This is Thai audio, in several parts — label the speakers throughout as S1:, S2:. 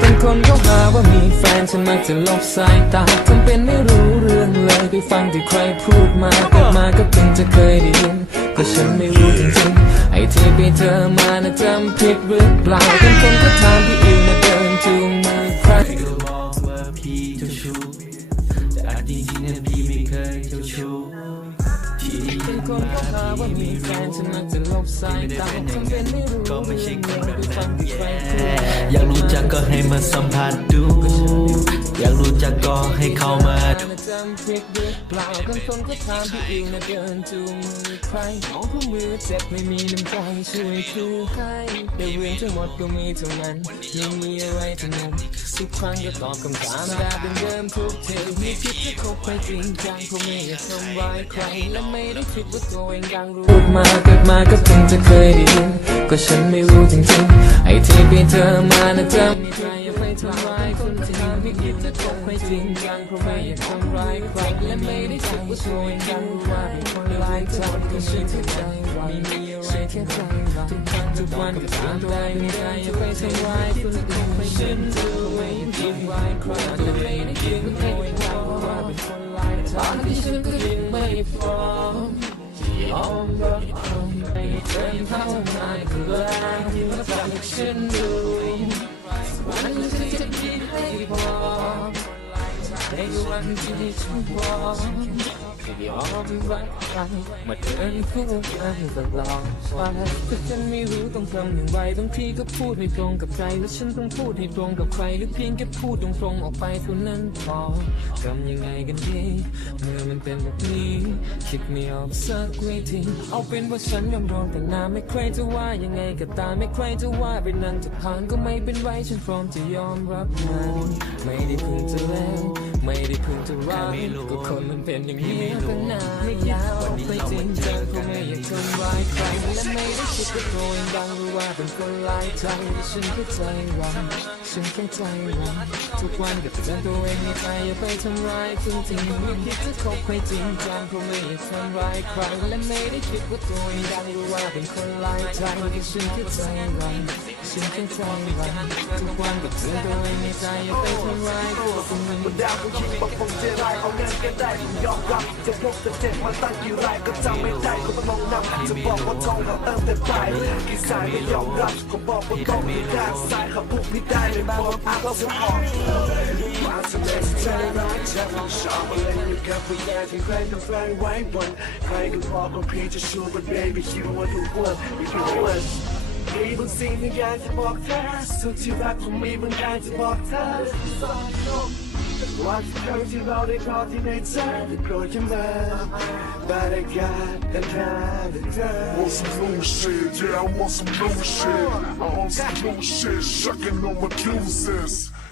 S1: บางคนเขาหาว่ามีแฟนฉันมักจะลบสายตาทำเป็นไม่รู้เรื่องเลยไปฟังที่ใครพูดมาเกิดมาก็เพิ่งจะเคยได้ยิน ก็ฉันไม่รู้จริงๆไอ้ที่ไปเจอมานะจำผิดหรือเปล่าบางคนก็ถามพี่อิวนะเดินจูงมือใคร
S2: ก็บอกว่าพี่เจ้าชู้แต่อาจจริงๆนั้นพี่ ค
S1: นก็หาว่ามีแฟนฉันมักจะลบสายตาทำเป็นไม่รู้
S2: ก็ไม่ใช่คนแบบนั้นอยากรู้จักก็ให้มาสัมผัสดู อยากรู้จักก็ให้เข้ามาดู
S1: จำผิดหรือเปล่าบางคนก็ถามพี่อิวนะเดินจูงมือใครน้องผู้มือเจ็บไม่มีน้ำใจช่วยคือให้แต่เรื่องทั้งหมดก็มีเท่านั้นยังมีอะไรทั้งนั้นทุกครั้งก็ตอบคำถามแบบเดิมทุกเทีไม่คิดจะคบใครจริงจังเพราะไม่อยากทำร้ายใครและไม่ได้คิดว่าตัวเองดังรู้มาเกิดมาก็เพิ่งจะเคยได้ยินก็ฉันไม่รู้จริงๆไอ้ที่ไปเจอมานะจำไม่ได้อย่ำร้ายคนที่ไม่คิดจะคบใครจริงจังเพราะไม่อยากทำร้ายใครและไม่ได้คิดว่าตัวเองดังรู้ว่าเป็นคนร้ายใจก็ฉันที่ใจร้าไม่มีอะไรแค่ใจร้าทุกครั้งทุกวันก็ตามได้ไม่ได้อย่าไปทำร้ายคนอื่นไม่ฉันรู้ไม่อยากทำร้ายใครและไม่ได้คิดว่าตัวเองดังรู้ว่าเป็นคนร้ายใจที่ฉันก็ยังไม่พร้อมยอมรับความไม่เป็นเท่านา วันที่ฉันพร้อมยอมรับใครมาเดินคู่กันตลอดไปแต่ฉันไม่รู้ต้องทำอย่างไรบางทีก็พูดไม่ตรงกับใจแล้วฉันต้องพูดให้ตรงกับใครหรือเพียงแค่พูดตรงๆออกไปเท่านั้นพอทำยังไงกันดีเมื่อมันเป็นแบบนี้คิดไม่ออกสักวิธีเอาเป็นว่าฉันยอมโดนแต่หน้าไม่ใครจะว่ายังไงก็ตามไม่ใครจะว่าไปนั้นจะผ่านก็ไม่เป็นไรฉันพร้อมจะยอมรับมันไม่ได้เพิ่งจะแล้วไม่ได้เพิ่งจะรักก็คนมันเป็นอย่างนี้ก็นานไม่ยาวไม่จริงจังก็ไม่อยากทำร้ายใครและไม่ได้คิดว่าตัวเองดังหรือว่าเป็นคนร้ายใจฉันแค่ใจร้ายฉันแค่ใจร้ายทุกวันก็เตือนตัวเองให้ไปอย่าไปทำร้ายจริงๆไม่คิดจะคบใครจริงจังเพราะไม่อยากทำร้ายใครและไม่ได้คิดว่าตัวเองดังหรือว่าเป็นคนร้ายใจฉันแค่ใจร้ายฉันแค่ใจร้ายทุกวันก็เตือนตัวเองให้ไปอย่าไปทำร้ายคนอื่น
S3: บรรดาวผู้หญิงบางคนใจร้ายเอาเงินกันได้ผมยอมรับจะพบจะเจ็บมาตั้งกี่รายก็จำไม่ได้ก็ต้องลองนำจะบอกว่าทองเขาเติมแต่ไปกีสายไม่ยอมรับก็บอกว่าต้องมีด้านซ้ายเขาพูดไม่ได้เลยบอกอะก็จะออกมาทำไมใจร้ายจะลองชอบอะไรอยู่กับผู้ใหญ่ที่ใครต้องแฝงไว้บนใครก็บอกว่าพี่จะชูบน baby you ว่าทุกคน ม่คิดว่ามีบางสิ่งที่อยากจะบอกเธอสุดที่รักผมมีบางอย่างจะบอกเธอวันครั้งที่เราได้กอดที่ในใจได้โปรดอย่ามาบาดกาดันทาดันทา
S4: Want some new shit, yeah, I want some new shit. I want some new shit, shucking on my juices.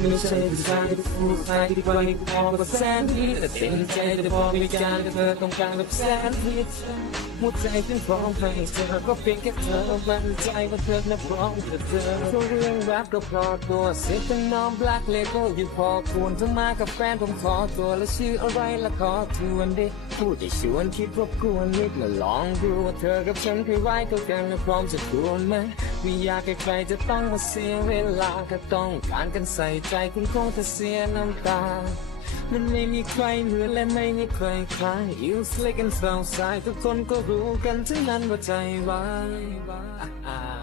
S1: ปจับเธอที่ทำอยู่แล้วห้องระเบิดแม้จะได้ไม่ได้ทำคือว่าไปทำสุดไม่ใช่ผู้ชายที่ผู้ชายที่ไปพอกับแสนที่แต่เต็มใจจะบอม่การกับเธอต้องการกับแสนที่หมดใจฉันพร้อมให้เธอก็เพียงแค่เธอมั่นใจว่าเธอน่ะพร้อมกับเธอทุกเรื่องรักก็พอตัวเสียงน้องแบล็คเลโก้อยู่พอควรทั้งมากับแฟนผมขอตัวแล้วชื่ออะไรละขอทวนดิพูดได้ชวนคิดรบกวนนิดมาลองดูว่าเธอกับฉันคือไรก็กันและพร้อมจะทวนไหมไม่อยากให้ใครจะต้องมาเสียเวลาก็ต้องการกันใส่ใจคุณคงจะเสียน้ำตา มันไม่มีใครเหมือนและไม่มีใครคล้ายยูสเล็กกันสาสายทุกคนก็รู้กันทั้งนั้นว่าใจร้าย